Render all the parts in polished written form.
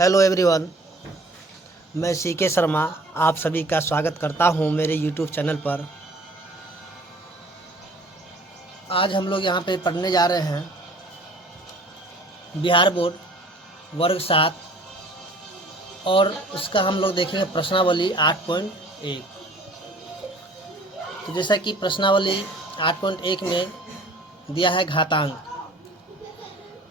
Hello everyone, मैं C K Sharma आप सभी का स्वागत करता हूं मेरे यूट्यूब चैनल पर। आज हम लोग यहां पे पढ़ने जा रहे हैं बिहार बोर्ड वर्ग 7 और उसका हम लोग देखेंगे प्रश्नावली 8.1। तो जैसा कि प्रश्नावली 8.1 में दिया है घातांक,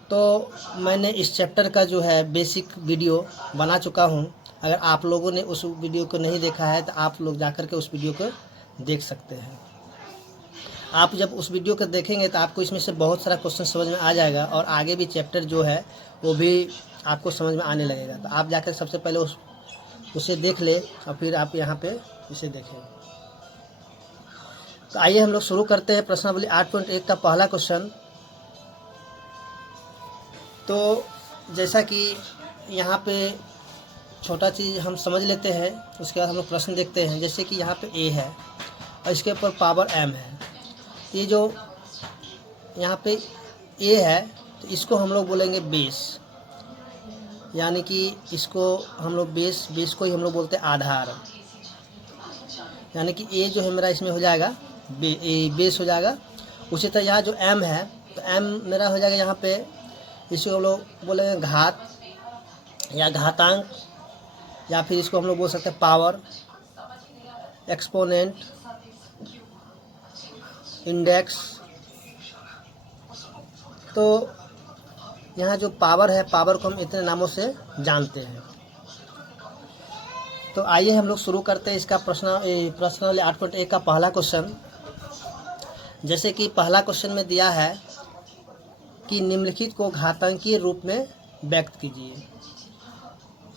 तो मैंने इस चैप्टर का जो है बेसिक वीडियो बना चुका हूं। अगर आप लोगों ने उस वीडियो को नहीं देखा है तो आप लोग जाकर के उस वीडियो को देख सकते हैं। आप जब उस वीडियो को देखेंगे तो आपको इसमें से बहुत सारा क्वेश्चन समझ में आ जाएगा और आगे भी चैप्टर जो है वो भी आपको समझ में आने लगेगा। तो आप जाकर सबसे पहले उसे देख ले और फिर आप यहाँ पे इसे देखें। तो आइए हम लोग शुरू करते हैं प्रश्नावली 8.1 का पहला क्वेश्चन। तो जैसा कि यहाँ पे छोटा चीज़ हम समझ लेते हैं, उसके बाद हम लोग प्रश्न देखते हैं। जैसे कि यहाँ पे ए है और इसके ऊपर पावर एम है। ये जो यहाँ पे ए है तो इसको हम लोग बोलेंगे बेस, यानी कि इसको हम लोग बेस को ही हम लोग बोलते हैं आधार। यानी कि ए जो है मेरा इसमें हो जाएगा बेस हो जाएगा। उसी तरह यहाँ जो एम है तो एम मेरा हो जाएगा यहाँ पे, इसको हम लोग बोलेंगे घात या घातांक, या फिर इसको हम लोग बोल सकते हैं पावर, एक्सपोनेंट, इंडेक्स। तो यहाँ जो पावर है, पावर को हम इतने नामों से जानते हैं। तो आइए हम लोग शुरू करते हैं इसका प्रश्नावली 8.1 का पहला क्वेश्चन। जैसे कि पहला क्वेश्चन में दिया है कि निम्नलिखित को घातांकीय रूप में व्यक्त कीजिए।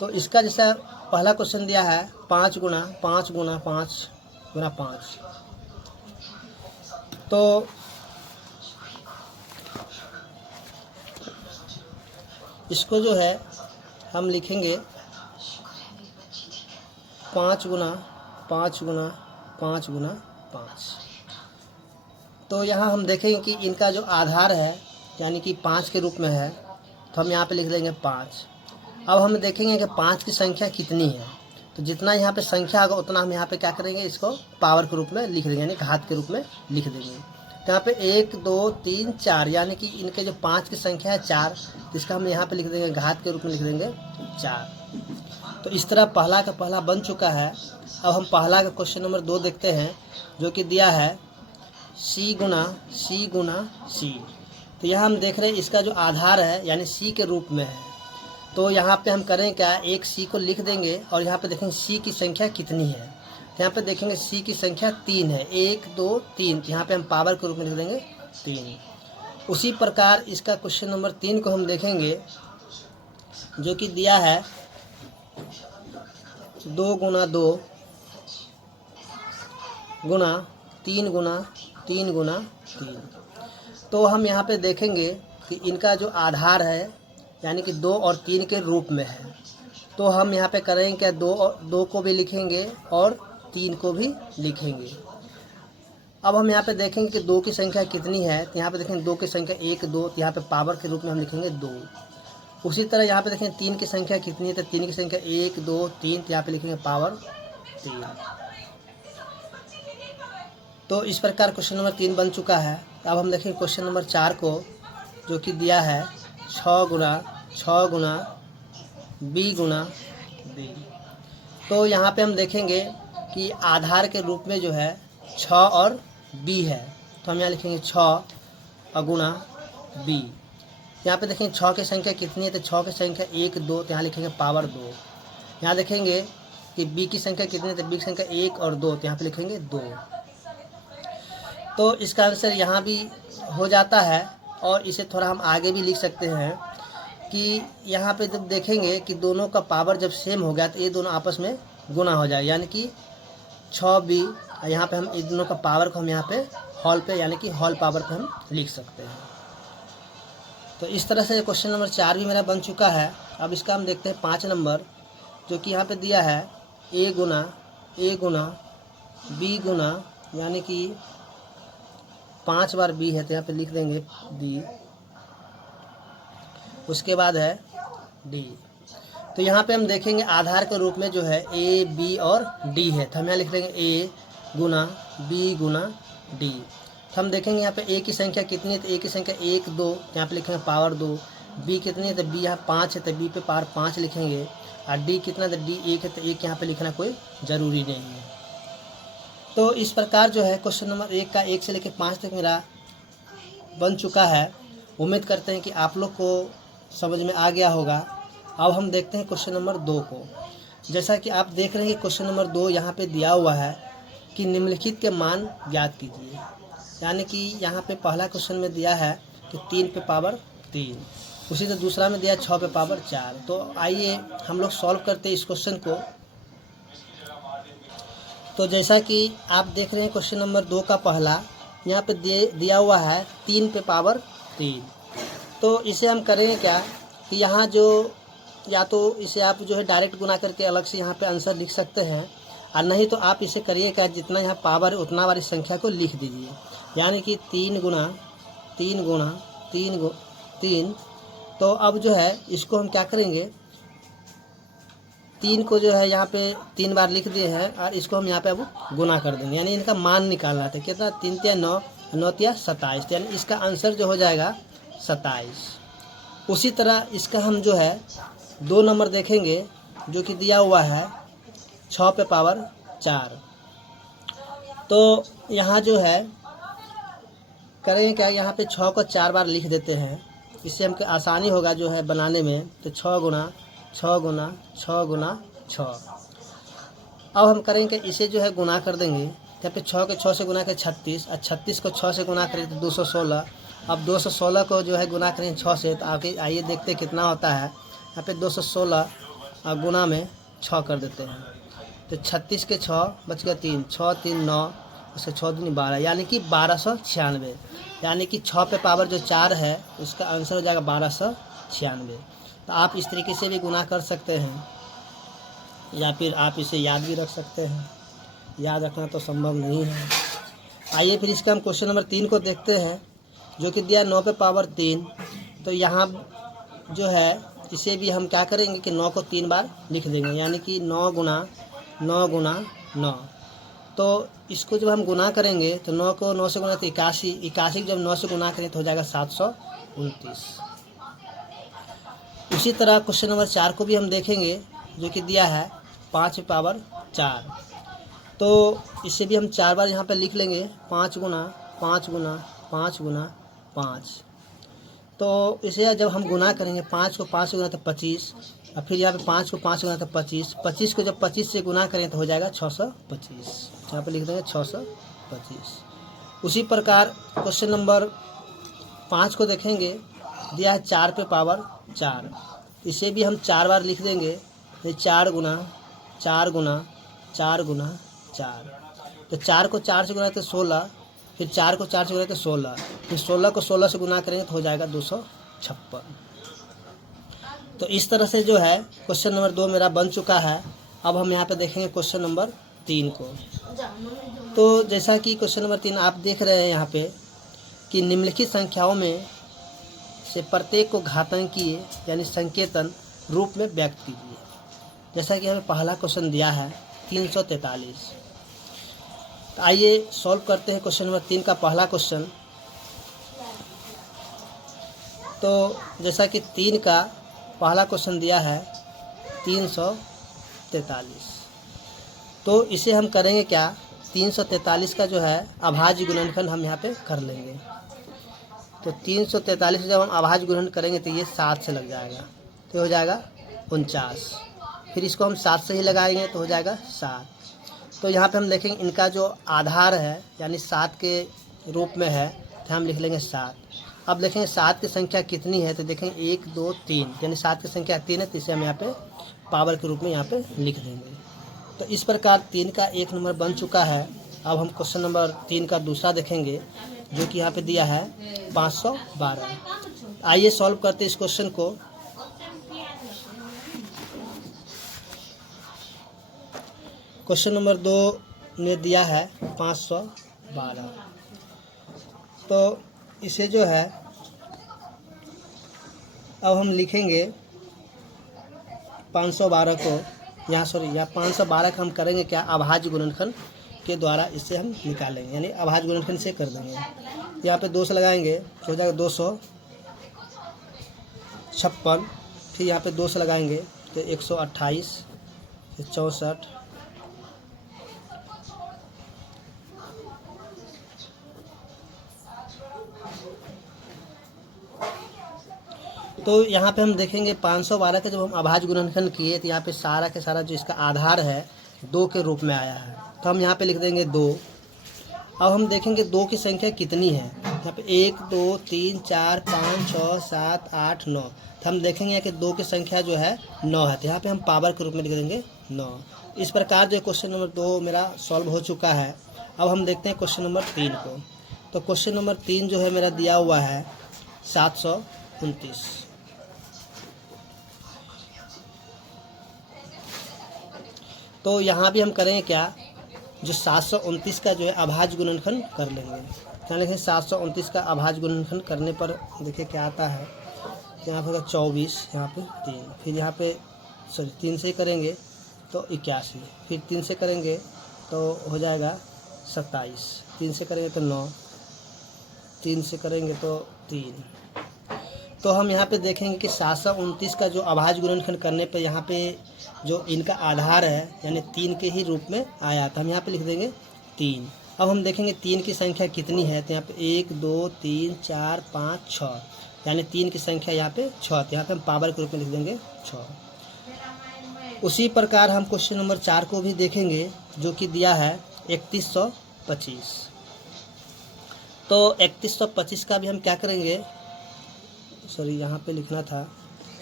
तो इसका जैसा पहला क्वेश्चन दिया है 5 गुना 5 गुना 5 गुना 5। तो इसको जो है हम लिखेंगे 5 गुना 5 गुना 5 गुना 5। तो यहाँ हम देखेंगे कि इनका जो आधार है यानी कि 5 के रूप में है, तो हम यहाँ पे लिख देंगे 5। अब हम देखेंगे कि 5 की संख्या कितनी है। तो जितना यहाँ पे संख्या होगा उतना हम यहाँ पे क्या करेंगे, इसको पावर के रूप में लिख देंगे, यानी घात के रूप में लिख देंगे। तो यहाँ पे 1 2 3 4, यानी कि इनके जो 5 की संख्या है 4, इसका हम यहाँ पे लिख देंगे घात के रूप में लिख देंगे 4। तो इस तरह पहला का पहला बन चुका है। अब हम पहला का क्वेश्चन नंबर 2 देखते हैं, जो कि दिया है सी गुना सी। तो यहाँ हम देख रहे हैं इसका जो आधार है यानी सी के रूप में है। तो यहाँ पे हम करें क्या, एक सी को लिख देंगे और यहाँ पे देखेंगे सी की संख्या कितनी है। तो यहाँ पे देखेंगे सी की संख्या 3 है, 1 2 3। तो यहाँ पे हम पावर के रूप में लिख देंगे 3। उसी प्रकार इसका क्वेश्चन नंबर 3 को हम देखेंगे, जो कि दिया है 2 गुना 2 गुना 3 गुना 3 गुना 3। तो हम यहाँ पे देखेंगे कि इनका जो आधार है यानी कि 2 और 3 के रूप में है। तो हम यहाँ पे करेंगे क्या, 2 को भी लिखेंगे और 3 को भी लिखेंगे। अब हम यहाँ पे देखेंगे कि 2 की संख्या कितनी है। तो यहाँ पे देखेंगे 2 की संख्या 1 2, तो यहाँ पे पावर के रूप में हम लिखेंगे 2। उसी तरह यहाँ पे देखेंगे 3 की संख्या कितनी है। तो 3 की संख्या 1 2 3, तो यहाँ पे लिखेंगे पावर 3। तो इस प्रकार क्वेश्चन नंबर 3 बन चुका है। अब हम देखेंगे क्वेश्चन नंबर 4 को, जो कि दिया है 6 गुना बी गुना बी। तो यहाँ पे हम देखेंगे कि आधार के रूप में जो है 6 और बी है। तो हम यहाँ लिखेंगे 6 गुना बी। यहाँ पे देखेंगे 6 की संख्या कितनी है। तो 6 की संख्या 1 2, तो यहाँ लिखेंगे पावर 2। यहाँ देखेंगे कि बी की संख्या कितनी है। तो बी की संख्या 1 और 2, तो यहाँ पे लिखेंगे 2। तो इसका आंसर यहाँ भी हो जाता है। और इसे थोड़ा हम आगे भी लिख सकते हैं कि यहाँ पे जब देखेंगे कि दोनों का पावर जब सेम हो गया तो ये दोनों आपस में गुना हो जाए, यानी कि 6b। यहाँ पे हम इन दोनों का पावर को हम यहाँ पे हॉल पे यानी कि हॉल पावर पे हम लिख सकते हैं। तो इस तरह से क्वेश्चन नंबर 4 भी मेरा बन चुका है। अब इसका हम देखते हैं 5 नंबर, जो कि यहाँ पे दिया है ए गुना बी गुना, यानी कि 5 बार बी है तो यहाँ पे लिख देंगे बी। उसके बाद है डी। तो यहाँ पे हम देखेंगे आधार के रूप में जो है ए, बी और डी है, तो हम यहाँ लिख लेंगे ए गुना बी गुना डी। तो हम देखेंगे यहाँ पे ए की संख्या कितनी है, तो ए की संख्या 1 2, यहाँ पे लिखेंगे पावर 2। बी कितनी है, तो बी यहाँ 5 है, तो बी पे पावर 5 लिखेंगे। और डी कितना, तो डी 1 है, तो 1 यहाँ पे लिखना कोई ज़रूरी नहीं है। तो इस प्रकार जो है क्वेश्चन नंबर 1 का 1 से लेकर 5 तक मेरा बन चुका है। उम्मीद करते हैं कि आप लोग को समझ में आ गया होगा। अब हम देखते हैं क्वेश्चन नंबर 2 को। जैसा कि आप देख रहे हैं कि क्वेश्चन नंबर 2 यहाँ पे दिया हुआ है कि निम्नलिखित के मान ज्ञात कीजिए। यानी कि यहाँ पे पहला क्वेश्चन में दिया है कि 3 पे पावर 3, उसी से दूसरा में दिया 6 पे पावर 4। तो आइए हम लोग सॉल्व करते हैं इस क्वेश्चन को। तो जैसा कि आप देख रहे हैं क्वेश्चन नंबर 2 का पहला यहाँ पे दिया हुआ है 3 पे पावर 3। तो इसे हम करेंगे क्या कि यहाँ जो या तो इसे आप जो है डायरेक्ट गुना करके अलग से यहाँ पे आंसर लिख सकते हैं, और नहीं तो आप इसे करिए क्या, जितना यहाँ पावर है उतना वाली संख्या को लिख दीजिए। यानी कि 3 गुना 3 गुना 3। तो अब जो है इसको हम क्या करेंगे, 3 को जो है यहाँ पे 3 बार लिख दिए हैं और इसको हम यहाँ पे अब गुना कर देंगे। यानी इनका मान निकालना था, कितना 3 तिया 9, 9 तिया 27। यानी इसका आंसर जो हो जाएगा 27। उसी तरह इसका हम जो है 2 नंबर देखेंगे जो कि दिया हुआ है 6 पे पावर 4। तो यहाँ जो है करेंगे क्या, यहाँ पे 6 को 4 बार लिख देते हैं, इससे हमको आसानी होगा जो है बनाने में। तो 6 गुना 6 गुना 6 गुना 6। अब हम करेंगे इसे जो है गुना कर देंगे। यहाँ पे 6 के 6 से गुना करें 36, और 36 को 6 से गुना करें तो 216। अब 216 को जो है गुना करें 6 से, तो आगे आइए देखते कितना होता है। यहाँ पे 216 और गुना में 6 कर देते हैं, तो 36 के 6 बच गया 3, 6 3 9, उसके 6 दूनी 12, यानी कि 1296। यानी कि 6 पे पावर जो 4 है उसका आंसर हो जाएगा 1296। तो आप इस तरीके से भी गुना कर सकते हैं, या फिर आप इसे याद भी रख सकते हैं। याद रखना तो संभव नहीं है। आइए फिर इसका हम क्वेश्चन नंबर 3 को देखते हैं, जो कि दिया 9 पे पावर 3। तो यहाँ जो है इसे भी हम क्या करेंगे कि 9 को 3 बार लिख देंगे। यानी कि 9 गुना 9 गुना 9। तो इसको जब हम गुना करेंगे तो 9 को 9 से गुना तो 81, 81 जब 9 से गुना करें तो हो जाएगा 729। उसी तरह क्वेश्चन नंबर 4 को भी हम देखेंगे, जो कि दिया है 5 पे पावर 4। तो इसे भी हम 4 बार यहाँ पे लिख लेंगे, 5 गुना 5 गुना 5 गुना 5। तो इसे जब हम गुना करेंगे 5 को 5 से गुना तो 25, और फिर यहाँ पे 5 को 5 से गुना तो 25, 25 को जब 25 से गुना करें तो हो जाएगा 625। यहाँ पे लिख देंगे 625। उसी प्रकार क्वेश्चन नंबर 5 को देखेंगे, दिया है 4 पे पावर 4। इसे भी हम 4 बार लिख देंगे, 4 गुना 4 गुना 4 गुना 4। तो 4 को 4 से गुना तो 16, फिर 4 को 4 से गुना तो 16, फिर 16 को 16 से गुना करेंगे तो हो जाएगा 256। तो इस तरह से जो है क्वेश्चन नंबर 2 मेरा बन चुका है। अब हम यहाँ पे देखेंगे क्वेश्चन नंबर 3 को। तो जैसा कि क्वेश्चन नंबर 3 आप देख रहे हैं यहाँ पे कि निम्नलिखित संख्याओं में से प्रत्येक को घातांकीय यानी संकेतन रूप में व्यक्त कीजिए। जैसा कि हमें पहला क्वेश्चन दिया है 343। तो आइए सॉल्व करते हैं क्वेश्चन नंबर 3 का पहला क्वेश्चन। तो जैसा कि 3 का पहला क्वेश्चन दिया है 343। तो इसे हम करेंगे क्या, 343 का जो है अभाज्य गुणनखंड हम यहाँ पे कर लेंगे। तो 343 जब हम अभाज्य गुणन करेंगे तो ये 7 से लग जाएगा, तो हो जाएगा 49। फिर इसको हम 7 से ही लगाएंगे तो हो जाएगा 7। तो यहाँ पे हम देखेंगे इनका जो आधार है यानी 7 के रूप में है, तो हम लिख लेंगे 7। अब देखेंगे 7 की संख्या कितनी है, तो देखेंगे 1 2 3, यानी 7 की संख्या 3 है, तो इसे हम यहाँ पे पावर के रूप में यहाँ पे लिख देंगे। तो इस प्रकार 3 का 1 नंबर बन चुका है। अब हम क्वेश्चन नंबर 3 का दूसरा देखेंगे, जो कि यहाँ पे दिया है 512। आइए सॉल्व करते हैं इस क्वेश्चन को। क्वेश्चन नंबर 2 ने दिया है 512। तो इसे जो है अब हम लिखेंगे 512 को यहाँ यहाँ 512 का हम करेंगे क्या, अभाज्य गुणनखंड के द्वारा इसे हम निकालेंगे, यानी अभाज्य गुणनखंड से कर देंगे। यहाँ पे 2 से लगाएंगे तो हो जाएगा 256, फिर यहाँ पे 2 से लगाएंगे तो 128, फिर 64, तो यहाँ पे हम देखेंगे 512 का जब हम अभाज्य गुणनखंड किए तो यहाँ पे सारा के सारा जो इसका आधार है 2 के रूप में आया है, तो हम यहाँ पे लिख देंगे 2। अब हम देखेंगे 2 की संख्या कितनी है, यहाँ पे 1 2 3 4 5 6 7 8 9, तो हम देखेंगे कि 2 की संख्या जो है 9 है, तो यहाँ पे हम पावर के रूप में लिख देंगे 9। इस प्रकार जो क्वेश्चन नंबर 2 मेरा सॉल्व हो चुका है। अब हम देखते हैं क्वेश्चन नंबर 3 को। तो क्वेश्चन नंबर 3 जो है मेरा दिया हुआ है 729। तो यहाँ भी हम करेंगे क्या, जो 729 का जो है अभाज्य गुणनखंड कर लेंगे। क्या लिखें, 729 का अभाज्य गुणनखंड करने पर देखिए क्या आता है। यहाँ पर 24, यहाँ पे 3, फिर यहाँ पे 3 से करेंगे तो 81, फिर 3 से करेंगे तो हो जाएगा 27, 3 से करेंगे तो 9, 3 से करेंगे तो 3। तो हम यहाँ पे देखेंगे कि 729 का जो अभाज्य गुणनखंड करने पे यहाँ पे जो इनका आधार है यानी 3 के ही रूप में आया, तो हम यहाँ पे लिख देंगे 3। अब हम देखेंगे 3 की संख्या कितनी है, तो यहाँ पे 1 2 3 4 5 6, यानी 3 की संख्या यहाँ पे 6, तो यहाँ पे हम पावर के रूप में लिख देंगे 6। उसी प्रकार हम क्वेश्चन नंबर 4 को भी देखेंगे जो कि दिया है 3125। तो 3125 का भी हम क्या करेंगे, सॉरी यहाँ पे लिखना था,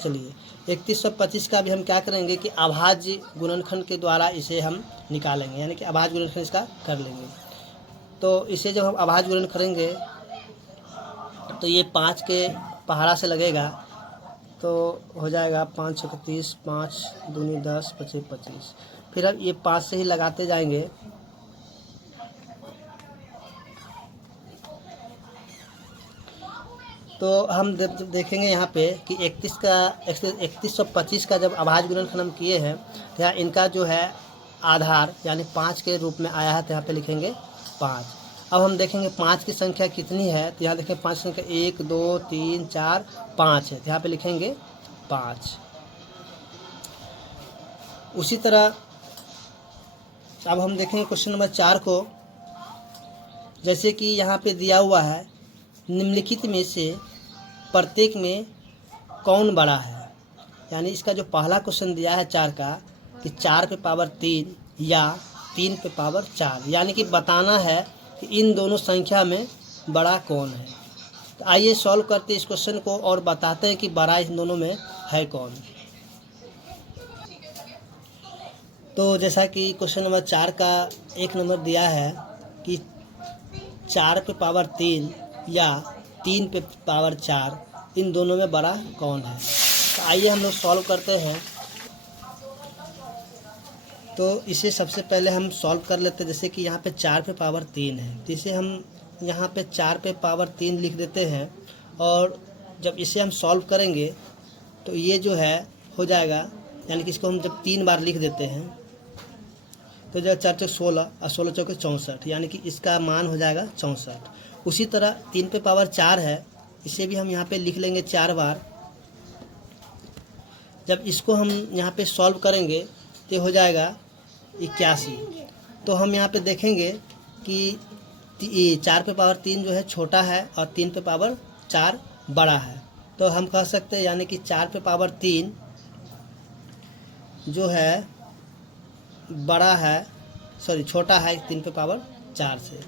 चलिए 3125 का भी हम क्या करेंगे कि अभाज्य गुणनखंड के द्वारा इसे हम निकालेंगे, यानी कि अभाज्य गुणनखंड इसका कर लेंगे। तो इसे जब हम अभाज्य गुणनखंड करेंगे तो ये 5 के पहाड़ा से लगेगा, तो हो जाएगा 5 6 30, 5 दूनी 10, 25 25, फिर अब ये 5 से ही लगाते जाएंगे। तो हम देखेंगे यहाँ पे कि 3125 का जब अभाज्य गुणनखंड हम किए हैं तो यहाँ इनका जो है आधार यानी 5 के रूप में आया है, तो यहाँ पे लिखेंगे 5। अब हम देखेंगे 5 की संख्या कितनी है, तो यहाँ देखें 5 की संख्या 1 2 3 4 5 है, तो यहाँ पे लिखेंगे 5। उसी तरह अब हम देखेंगे क्वेश्चन नंबर 4 को, जैसे कि यहाँ पे दिया हुआ है निम्नलिखित में से प्रत्येक में कौन बड़ा है, यानी इसका जो पहला क्वेश्चन दिया है 4 का कि 4 पे पावर 3 या 3 पे पावर 4, यानी कि बताना है कि इन दोनों संख्या में बड़ा कौन है। तो आइए सॉल्व करते इस क्वेश्चन को और बताते हैं कि बड़ा इन दोनों में है कौन। तो जैसा कि क्वेश्चन नंबर 4 का 1 नंबर दिया है कि 4 पे पावर 3 या 3 पे पावर 4, इन दोनों में बड़ा कौन है। तो आइए हम लोग सॉल्व करते हैं। तो इसे सबसे पहले हम सॉल्व कर लेते हैं। जैसे कि यहाँ पे 4 पे पावर 3 है, तो इसे हम यहाँ पे 4 पे पावर 3 लिख देते हैं, और जब इसे हम सॉल्व करेंगे तो ये जो है हो जाएगा, यानी कि इसको हम जब 3 बार लिख देते हैं तो जब 4 चौक 16 और 16 चौक 64, यानी कि इसका मान हो जाएगा 64। उसी तरह 3 पे पावर 4 है, इसे भी हम यहाँ पे लिख लेंगे 4 बार। जब इसको हम यहाँ पे सॉल्व करेंगे तो हो जाएगा 81। तो हम यहाँ पे देखेंगे कि 4 पे पावर 3 जो है छोटा है और 3 पे पावर 4 बड़ा है। तो हम कह सकते हैं यानी कि 4 पे पावर 3 जो है बड़ा है, सॉरी छोटा है 3 पे पावर 4 से।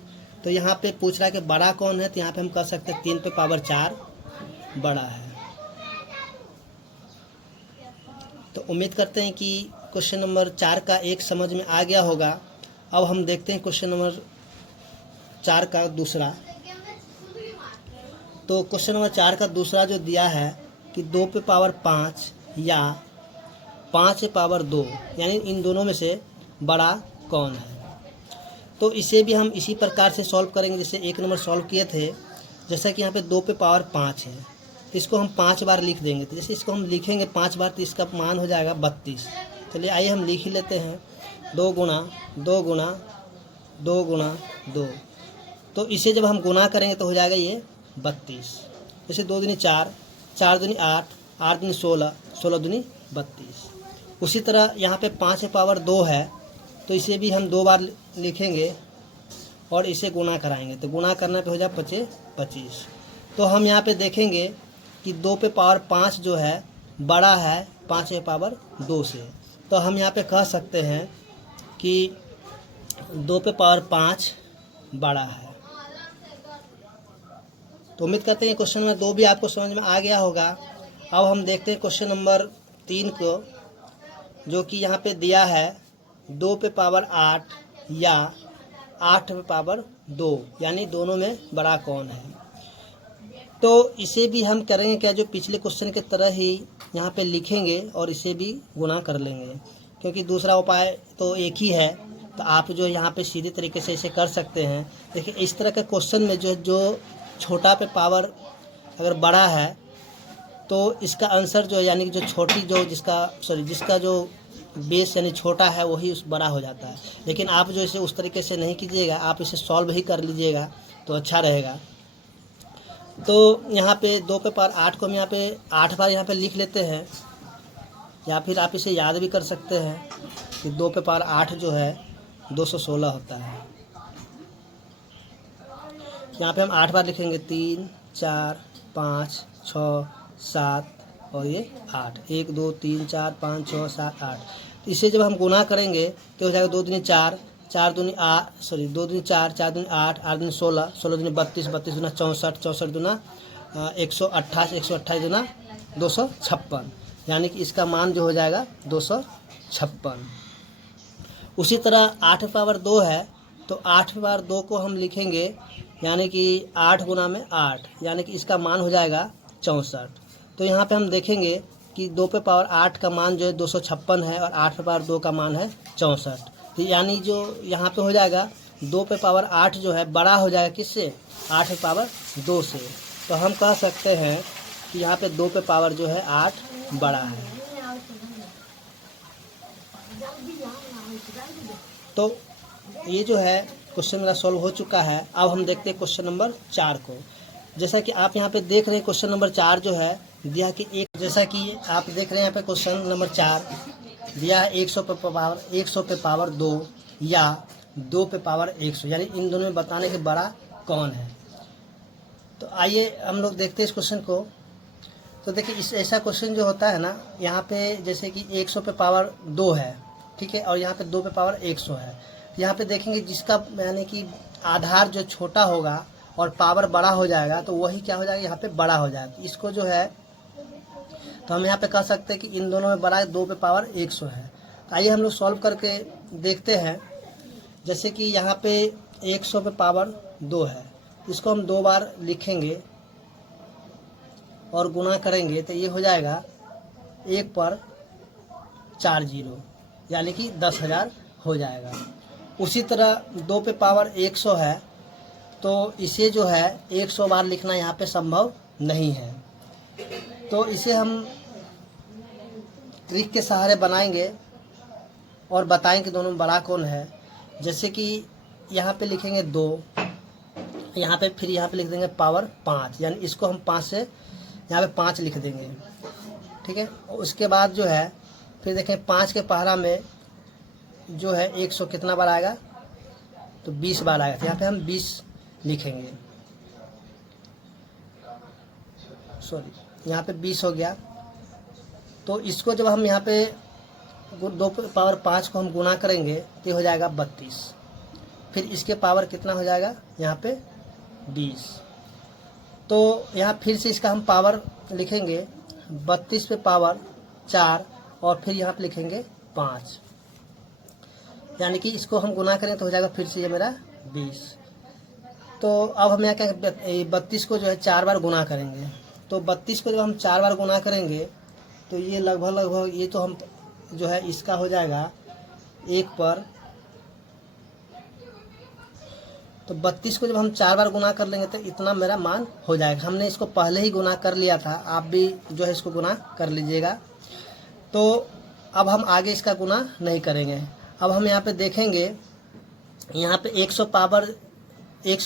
तो यहाँ पे पूछ रहा है कि बड़ा कौन है, तो यहाँ पे हम कह सकते हैं 3 पे पावर 4 बड़ा है। तो उम्मीद करते हैं कि क्वेश्चन नंबर 4 का 1 समझ में आ गया होगा। अब हम देखते हैं क्वेश्चन नंबर 4 का दूसरा। तो क्वेश्चन नंबर 4 का दूसरा जो दिया है कि 2 पे पावर 5 या 5 पे पावर 2, यानी इन दोनों में से बड़ा कौन है। तो इसे भी हम इसी प्रकार से सॉल्व करेंगे जैसे 1 नंबर सॉल्व किए थे। जैसा कि यहाँ पे 2 पे पावर 5 है, तो इसको हम 5 बार लिख देंगे। तो जैसे इसको हम लिखेंगे 5 बार तो इसका मान हो जाएगा 32। चलिए आइए हम लिख ही लेते हैं। 2 गुना 2 गुना 2 गुना 2। तो इसे जब हम गुना करेंगे तो हो जाएगा ये 32। जैसे 2 दूनी 4, 4 दूनी 8, 8 दूनी 16, 16 दूनी 32। उसी तरह यहाँ पे 5 पावर 2 है, तो इसे भी हम 2 बार लिखेंगे और इसे गुना कराएंगे। तो गुना करने पे हो जाए 25 25। तो हम यहाँ पे देखेंगे कि 2 पे पावर 5 जो है बड़ा है 5 पावर 2 से। तो हम यहाँ पे कह सकते हैं कि 2 पे पावर 5 बड़ा है। तो उम्मीद करते हैं क्वेश्चन नंबर 2 भी आपको समझ में आ गया होगा। अब हम देखते हैं क्वेश्चन नंबर 3 को, जो कि यहाँ पे दिया है 2 पे पावर 8 या 8 पे पावर 2, यानी दोनों में बड़ा कौन है। तो इसे भी हम करेंगे क्या, जो पिछले क्वेश्चन के तरह ही यहाँ पे लिखेंगे और इसे भी गुना कर लेंगे, क्योंकि दूसरा उपाय तो एक ही है। तो आप जो यहाँ पे सीधे तरीके से इसे कर सकते हैं। देखिए इस तरह के क्वेश्चन में जो छोटा पे पावर अगर बड़ा है तो इसका आंसर जो है, यानी कि जो छोटी जो जिसका जो बेस यानी छोटा है वही उस बड़ा हो जाता है। लेकिन आप जो इसे उस तरीके से नहीं कीजिएगा, आप इसे सॉल्व ही कर लीजिएगा तो अच्छा रहेगा। तो यहाँ पे 2 पे पावर 8 को हम यहाँ पे 8 बार यहाँ पे लिख लेते हैं, या फिर आप इसे याद भी कर सकते हैं कि 2 पे पावर 8 जो है 216 होता है। यहाँ पे हम 8 बार लिखेंगे, 3 4 5 6 7 और ये 8, 1 2 3 4 5 6 7 8। तो इसे जब हम गुना करेंगे तो हो जाएगा 2 दूनी 4, 4 दूनी 2 दूनी 4, 4 दूनी 8, 8 दूनी 16, 16 दूनी 32, 32 दूना 64, 64 दूना 128, 128 दूना 256, यानी कि इसका मान जो हो जाएगा 256। उसी तरह 8 पावर 2 है, तो 8 पावर 2 को हम लिखेंगे, यानी कि 8 गुना में 8, यानी कि इसका मान हो जाएगा 64। तो यहाँ पे हम देखेंगे कि 2 पे पावर 8 का मान जो है 256 है और 8 पे पावर 2 का मान है 64। तो यानी जो यहाँ पे हो जाएगा 2 पे पावर 8 जो है बड़ा हो जाएगा किससे, 8 पे पावर 2 से। तो हम कह सकते हैं कि यहाँ पे 2 पे पावर जो है 8 बड़ा है। तो ये जो है क्वेश्चन मेरा सॉल्व हो चुका है। अब हम देखते हैं क्वेश्चन नंबर 4 को। जैसा कि आप यहाँ पे देख रहे हैं क्वेश्चन नंबर 4 जो है दिया कि जैसा कि आप देख रहे हैं यहाँ पे क्वेश्चन नंबर 4 दिया है 100 पे पावर 2 या 2 पे पावर 100, यानी इन दोनों में बताने के बड़ा कौन है। तो आइए हम लोग देखते हैं इस क्वेश्चन को। तो देखिए इस ऐसा क्वेश्चन जो होता है ना, यहाँ पे जैसे कि 100 पे पावर 2 है, ठीक है, और यहाँ पे 2 पे पावर 100 है। यहाँ पे देखेंगे जिसका यानी कि आधार जो छोटा होगा और पावर बड़ा हो जाएगा तो वही क्या हो जाएगा, यहाँ पे बड़ा हो जाएगा। इसको जो है तो हम यहाँ पे कह सकते हैं कि इन दोनों में बड़ा 2 पे पावर 100 है। आइए हम लोग सॉल्व करके देखते हैं। जैसे कि यहाँ पे 100 पे पावर 2 है, इसको हम 2 बार लिखेंगे और गुना करेंगे तो ये हो जाएगा 1 पर 4 जीरो, यानी कि 10,000 हो जाएगा। उसी तरह 2 पे पावर 100 है, तो इसे जो है 100 बार लिखना यहाँ पे संभव नहीं है। तो इसे हम ट्रिक के सहारे बनाएंगे और बताएंगे दोनों में बड़ा कौन है। जैसे कि यहाँ पे लिखेंगे 2, यहाँ पे फिर यहाँ पे लिख देंगे पावर 5, यानी इसको हम 5 से यहाँ पे 5 लिख देंगे, ठीक है। उसके बाद जो है फिर देखें 5 के पहरा में जो है 100 कितना बार आएगा, तो 20 बार आएगा। तो यहाँ पे हम 20 लिखेंगे, सॉरी यहाँ पे 20 हो गया। तो इसको जब हम यहाँ पे 2 पावर 5 को हम गुना करेंगे तो हो जाएगा 32। फिर इसके पावर कितना हो जाएगा यहाँ पे 20। तो यहाँ फिर से इसका हम पावर लिखेंगे 32 पे पावर 4 और फिर यहाँ पे लिखेंगे 5, यानी कि इसको हम गुना करें तो हो जाएगा फिर से ये मेरा 20। तो अब हम यहाँ क्या 32 को जो है 4 बार गुना करेंगे। तो 32 को जब हम 4 बार गुना करेंगे तो ये लगभग ये तो हम जो है इसका हो जाएगा 1 पर तो 32 को जब हम 4 बार गुना कर लेंगे तो इतना मेरा मान हो जाएगा। हमने इसको पहले ही गुना कर लिया था, आप भी जो है इसको गुना कर लीजिएगा। तो अब हम आगे इसका गुना नहीं करेंगे। अब हम यहाँ पे देखेंगे, यहाँ पे 100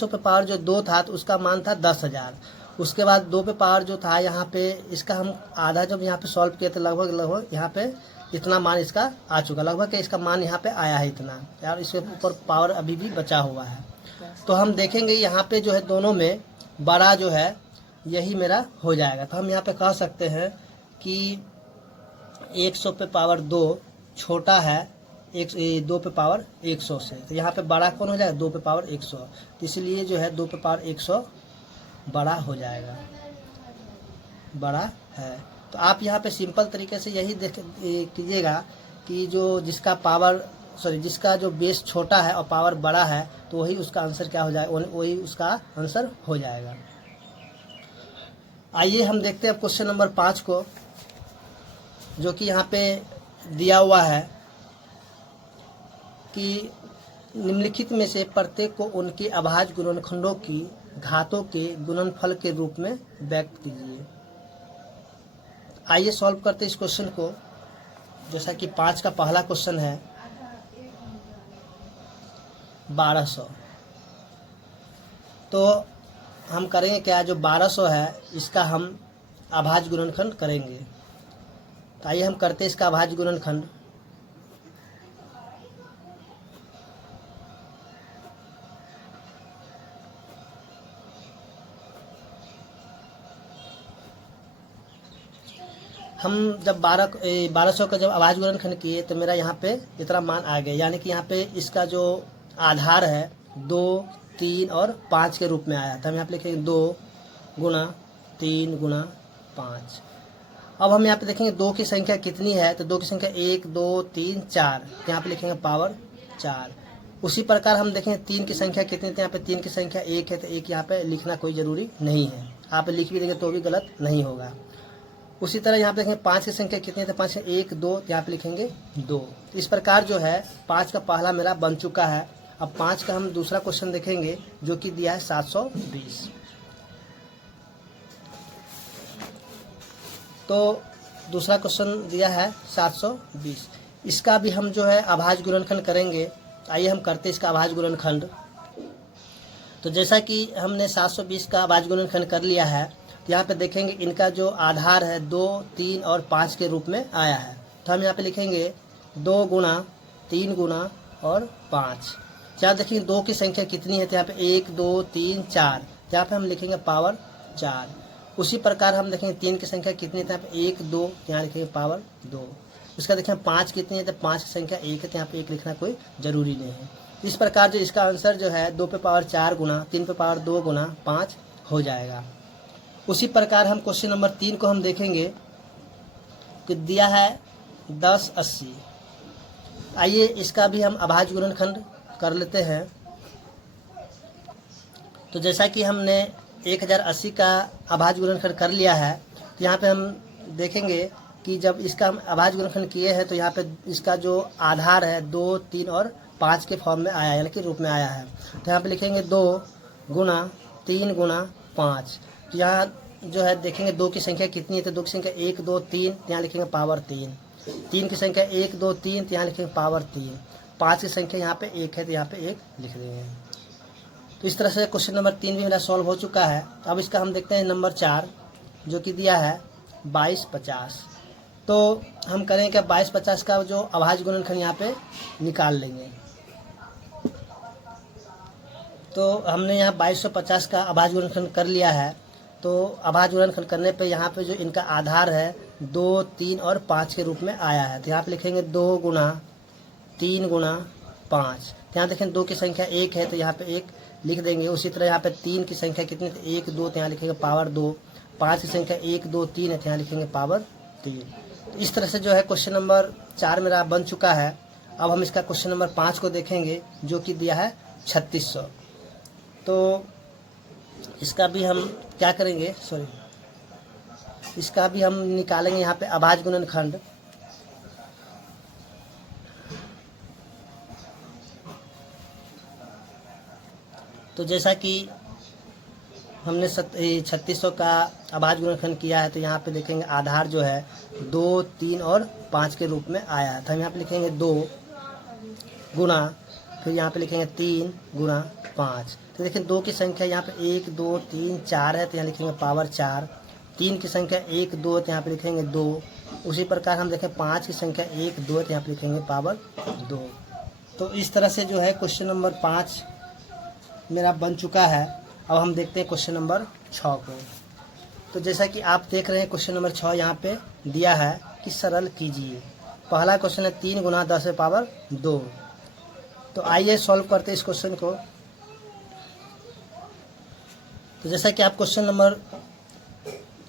पे पावर जो 2 था तो उसका मान था 10,000। उसके बाद 2 पे पावर जो था यहाँ पे, इसका हम आधा जब यहाँ पे सॉल्व किए थे लगभग यहाँ पे इतना मान इसका आ चुका, लगभग इसका मान यहाँ पे आया है इतना यार। इसके ऊपर पावर अभी भी बचा हुआ है। तो हम देखेंगे यहाँ पे जो है दोनों में बड़ा जो है यही मेरा हो जाएगा। तो हम यहाँ पे कह सकते हैं कि 100 पे पावर 2 छोटा है 2 पे पावर 100 से। तो यहाँ पे बड़ा कौन हो जाएगा? 2 पे पावर 100। तो इसलिए जो है 2 पे पावर 100 बड़ा हो जाएगा, बड़ा है। तो आप यहाँ पे सिंपल तरीके से यही देख कीजिएगा कि जिसका जो बेस छोटा है और पावर बड़ा है तो वही उसका आंसर क्या हो जाएगा, वही उसका आंसर हो जाएगा। आइए हम देखते हैं क्वेश्चन नंबर 5 को, जो कि यहाँ पे दिया हुआ है कि निम्नलिखित में से प्रत्येक को उनके अभाज्य गुणनखंडों की घातों के गुणनफल के रूप में व्यक्त कीजिए। आइए सॉल्व करते हैं इस क्वेश्चन को। जैसा कि 5 का पहला क्वेश्चन है 1200। तो हम करेंगे क्या, जो 1200 है इसका हम अभाज्य गुणनखंड करेंगे। तो आइए हम करते हैं इसका अभाज्य गुणनखंड। हम जब 1200 का जब अभाज्य गुणनखंड किए तो मेरा यहाँ पे इतना मान आ गया, यानी कि यहाँ पे इसका जो आधार है 2, 3 और 5 के रूप में आया था। हम यहाँ पे लिखेंगे 2 गुना 3 गुना 5। अब हम यहाँ पे देखेंगे 2 की संख्या कितनी है, तो 2 की संख्या 1 2 3 4, यहाँ पे लिखेंगे पावर 4। उसी प्रकार हम देखेंगे 3 की संख्या कितनी, तो यहाँ पे 3 की संख्या 1 है, तो 1 यहाँ पे लिखना कोई ज़रूरी नहीं है, आप लिख भी देंगे तो भी गलत नहीं होगा। उसी तरह यहाँ पे देखेंगे 5 की संख्या कितनी है, तो 5 1 2, यहाँ पे लिखेंगे 2। इस प्रकार जो है 5 का पहला मेरा बन चुका है। अब 5 का हम दूसरा क्वेश्चन देखेंगे जो कि दिया है 720। तो दूसरा क्वेश्चन दिया है 720, इसका भी हम जो है अभाज्य गुणनखंड करेंगे। आइए हम करते हैं इसका अभाज्य गुणनखंड। तो जैसा कि हमने 720 का अभाज्य गुणनखंड कर लिया है, तो यहाँ पे देखेंगे इनका जो आधार है 2 3 और 5 के रूप में आया है। तो हम यहाँ पे लिखेंगे 2 गुना 3 गुना और 5। यहाँ देखेंगे 2 की संख्या कितनी है, तो यहाँ पे 1 2 3 4, यहाँ पे हम लिखेंगे पावर 4। उसी प्रकार हम देखेंगे 3 की संख्या कितनी है, तो यहाँ पे 1 2, यहाँ लिखेंगे पावर 2। उसका देखेंगे 5 कितनी है, तो 5 की संख्या 1 है, तो यहाँ पे 1 लिखना कोई ज़रूरी नहीं है। इस प्रकार जो इसका आंसर जो है 2 पे पावर 4 गुना 3 पे पावर 2 गुना 5 हो जाएगा। उसी प्रकार हम क्वेश्चन नंबर 3 को हम देखेंगे कि दिया है 1080। आइए इसका भी हम अभाज्य गुणनखंड कर लेते हैं। तो जैसा कि हमने 1080 का अभाज्य गुणनखंड कर लिया है, तो यहाँ पे हम देखेंगे कि जब इसका हम अभाज्य गुणनखंड किए हैं तो यहाँ पे इसका जो आधार है 2 3 और 5 के फॉर्म में आया है, यानी कि रूप में आया है। तो यहाँ पे लिखेंगे 2 गुना 3 गुना 5। तो यहाँ जो है देखेंगे 2 की संख्या कितनी है, तो 2 की संख्या 1 2 3, यहाँ लिखेंगे पावर 3। 3 की संख्या 1 2 3, तो यहाँ लिखेंगे पावर 3। 5 की संख्या यहाँ पे 1 है, तो यहाँ पे 1 लिख देंगे। तो इस तरह से क्वेश्चन नंबर 3 भी मेरा सॉल्व हो चुका है। अब इसका हम देखते हैं नंबर 4, जो कि दिया है 2250। तो हम करें क्या, 2250 का जो अभाज्य गुणनखंड यहाँ पे निकाल लेंगे। तो हमने यहाँ 2250 का अभाज्य गुणनखंड कर लिया है। तो अभाज्य गुणनखंड करने पे यहाँ पे जो इनका आधार है 2 3 और 5 के रूप में आया है, तो यहाँ पे लिखेंगे 2 गुना 3 गुना 5। यहाँ देखें 2 की संख्या 1 है, तो यहाँ पे 1 लिख देंगे। उसी तरह यहाँ पे 3 की संख्या कितनी, 1 2, तो यहाँ लिखेंगे पावर 2। 5 की संख्या 1 2 3 है, तो यहाँ लिखेंगे पावर 3। तो इस तरह से जो है क्वेश्चन नंबर 4 मेरा बन चुका है। अब हम इसका क्वेश्चन नंबर 5 को देखेंगे, जो कि दिया है 3600। तो इसका भी हम क्या करेंगे, इसका भी हम निकालेंगे यहाँ पे अभाज्य गुणनखंड। तो जैसा कि हमने 3600 का अभाज्य गुणनखंड किया है, तो यहाँ पे देखेंगे आधार जो है 2, 3 और 5 के रूप में आया है। तो हम यहाँ पे लिखेंगे 2 गुना, फिर यहाँ पे लिखेंगे 3 गुना 5। तो देखिए 2 की संख्या यहाँ पे 1, 2, 3, 4 है, तो यहाँ लिखेंगे पावर 4। 3 की संख्या 1, 2, तो यहाँ पे लिखेंगे 2। उसी प्रकार हम देखें 5 की संख्या 1, 2, तो यहाँ पे लिखेंगे पावर 2। तो इस तरह से जो है क्वेश्चन नंबर 5 मेरा बन चुका है। अब हम देखते हैं क्वेश्चन नंबर 6 को। तो जैसा कि आप देख रहे हैं क्वेश्चन नंबर 6 यहाँ पे दिया है कि सरल कीजिए। पहला क्वेश्चन है 3 गुना 10 पावर 2। तो आइए सॉल्व करते हैं इस क्वेश्चन को। तो जैसा कि आप क्वेश्चन नंबर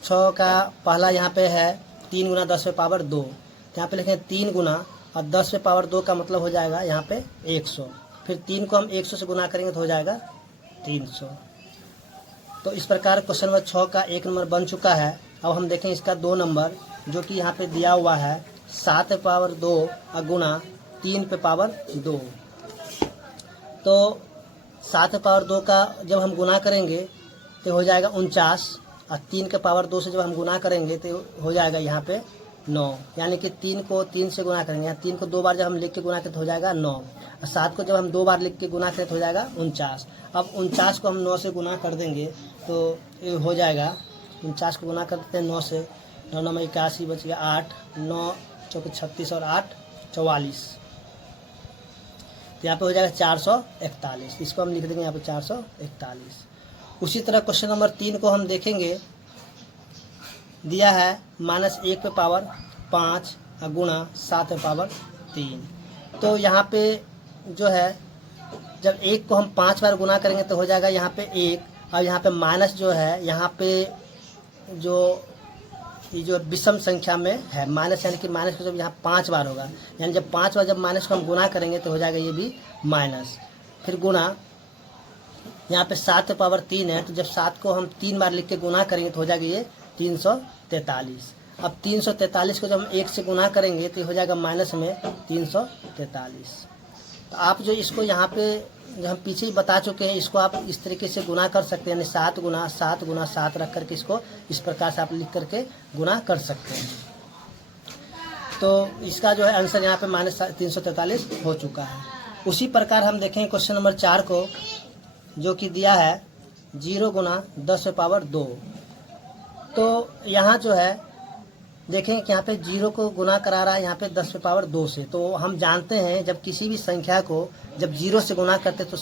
6 का पहला यहाँ पे है 3 गुना 10 पावर 2। तो यहाँ पे लिखेंगे 3 गुना और 10 पावर 2 का मतलब हो जाएगा यहाँ पे 100। फिर 3 को हम 100 से गुना करेंगे तो हो जाएगा 300। तो इस प्रकार क्वेश्चन नंबर 6 का 1 नंबर बन चुका है। अब हम देखें इसका 2 नंबर जो कि यहाँ पे दिया हुआ है 7 पावर 2 गुना 3 पे पावर 2। तो 7 पावर 2 का जब हम गुना करेंगे तो हो जाएगा 49, और 3 के पावर 2 से जब हम गुना करेंगे तो हो जाएगा यहाँ पे 9। यानी कि 3 को 3 से गुना करेंगे, यहाँ 3 को 2 बार जब हम लिख के गुना करें तो हो जाएगा 9, और 7 को जब हम 2 बार लिख के गुना करें तो हो जाएगा 49। अब 49 को हम 9 से गुना कर देंगे तो ये हो जाएगा 49 को गुना कर देते हैं 9 से, 9 9 में 81 बच गया 8, 9 चौके 36 और 8 44। तो यहाँ पे हो जाएगा 441। इसको हम लिख देंगे यहाँ पे 441। उसी तरह क्वेश्चन नंबर 3 को हम देखेंगे, दिया है -1 पे पावर 5 गुना 7 पे पावर 3। तो यहाँ पे जो है जब 1 को हम 5 बार गुना करेंगे तो हो जाएगा यहाँ पे 1, और यहाँ पे माइनस जो है यहाँ पे ये जो विषम संख्या में है माइनस, यानी कि माइनस को जब यहाँ 5 बार होगा, यानी जब 5 बार जब माइनस को हम गुना करेंगे तो हो जाएगा ये भी माइनस। फिर गुना यहाँ पे 7 पावर 3 है, तो जब 7 को हम 3 बार लिख के गुना करेंगे तो हो जाएगा ये 343। अब 343 को जब हम 1 से गुना करेंगे तो हो जाएगा माइनस में 343। तो आप जो इसको यहाँ पे जो हम पीछे ही बता चुके हैं, इसको आप इस तरीके से गुना कर सकते हैं, यानी 7 गुना 7 गुना 7 रख करके इसको इस प्रकार से आप लिख करके गुना कर सकते हैं। तो इसका जो है आंसर यहाँ पे -343 हो चुका है। उसी प्रकार हम देखें क्वेश्चन नंबर 4 को, जो कि दिया है 0 गुना 10 पे पावर 2। तो यहाँ जो है देखें कि यहाँ पे 0 को गुना करा रहा है यहाँ पे 10 पे पावर 2 से। तो हम जानते हैं जब किसी भी संख्या को जब 0 से गुना करते हैं तो